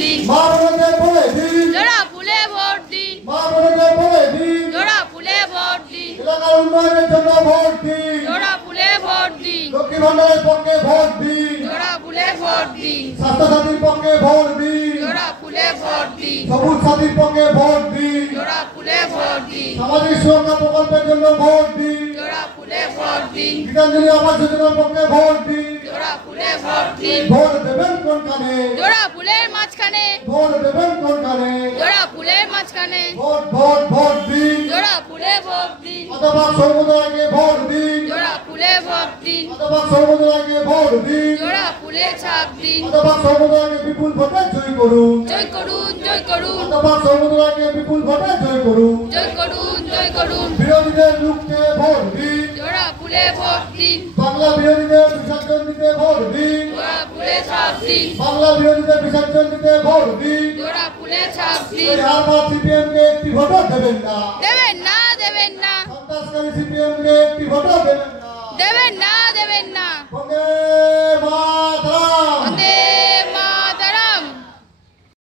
দিন মা বোনদের বলে দিন জোড়া ফুলে ভোট দিন মা বোনদের বলে দিন জোড়া ফুলে ভোট দিন এলাকার উন্নয়নের জন্য ভোট দিন জোড়া ফুলে ভোট দিন লক্ষ্মী ভান্ডারের পক্ষে ভোট দিন জোড়া ফুলে ভোট দিন স্বাস্থ্যসাথীর পক্ষে ভোট দিন জোড়া ফুলে ভোট দিন সবুজ সাথীর পক্ষে ভোট দিন জোড়া ফুলে ভোট দিন সামাজিক সুরক্ষা প্রকল্পের জন্য ভোট দিন জোড়া ফুলে ভোট দিন গীতাঞ্জলি আবাস যোজনার পক্ষে ভোট দিন জোড়া ফুলে ভোট দিন ভোট দেবেন কোনখানে জোড়া ফুলের মাঝখানে ভোট দেবেন কোনখানে জোড়া ফুলের মাঝখানে ভোট ভোট ভোট দিন জোড়া ফুলে ভোট দিন শতভাগ সর্বদয়কে ভোট দিন জোড়া ফুলে ভোট দিন শতভাগ সর্বদয়কে ভোট দিন জোড়া ফুলে ছাপ দিন শতভাগ সর্বদয়কে বিপুল ভোটে জয় করুন জয় করুন জয় করুন শতভাগ সর্বদয়কে বিপুল ভোটে জয় করুন জয় করুন জয় করুন বিরোধীদের রুখতে ভোট দিন জোড়া ফুলে ভোট দিন বাংলা বিরোধীদের বিসর্জন দিতে ভোট দিন জোড়া ফুলে ছাপ দিন বাংলা বিরোধীদের বিসর্জন দিতে ভোট দিন জোড়া ফুলে ছাপ দিন এই আবার সিপিএম কে একটি ভোটও দেবেন না দেবেন না দেবেন না সন্ত্রাসকারী সিপিএম কে একটি ভোটও দেবেন না দেবেন না দেবেন না বন্দে